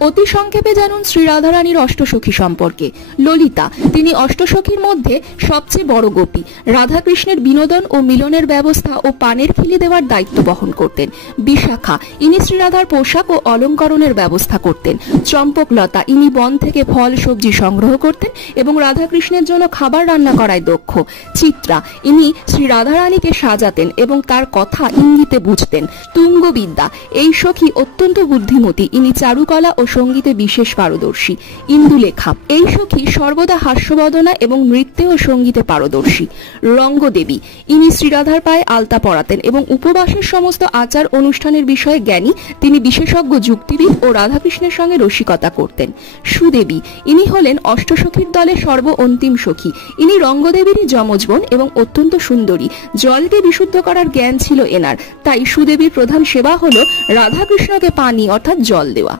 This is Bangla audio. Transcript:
অতি সংক্ষেপে জানুন শ্রী রাধারানীর অষ্টসখী সম্পর্কে। ললিতা, তিনি অষ্টসখীর মধ্যে সবচেয়ে বড় গোপী। রাধাকৃষ্ণের বিনোদন ও মিলনের ব্যবস্থা ও পানের খিলি দেওয়ার দায়িত্ব বহন করতেন। বিশাখা, ইনি শ্রীরাধার পোশাক ও অলঙ্করণের ব্যবস্থা করতেন। চম্পকলতা, ইনি বন থেকে ফল সবজি সংগ্রহ করতেন এবং রাধাকৃষ্ণের জন্য খাবার রান্না করায় দক্ষ। চিত্রা, ইনি শ্রী রাধারানীকে সাজাতেন এবং তার কথা ইঙ্গিতে বুঝতেন। তুঙ্গবিদ্যা, এই সখী অত্যন্ত বুদ্ধিমতী, ইনি চারুকলা ও সঙ্গীতে বিশেষ পারদর্শী। ইন্দুলেখা, এই সখী সর্বদা হাস্যবদনা এবং নৃত্যে ও সঙ্গীতে পারদর্শী। রঙ্গদেবী, ইনি শ্রীরাধার পায়ে আলতা পরাতেন এবং উপবাসের সমস্ত আচার অনুষ্ঠানের বিষয়ে জ্ঞানী। তিনি বিশেষজ্ঞ যুক্তিবিদ ও রাধাকৃষ্ণের সঙ্গে রসিকতা করতেন। সুদেবী, ইনি হলেন অষ্টসখীর দলে সর্ব অন্তিম সখী। ইনি রঙ্গদেবীরই যমজ বোন এবং অত্যন্ত সুন্দরী। জলকে বিশুদ্ধ করার জ্ঞান ছিল এনার, তাই সুদেবীর প্রধান সেবা হল রাধাকৃষ্ণকে পানি অর্থাৎ জল দেওয়া।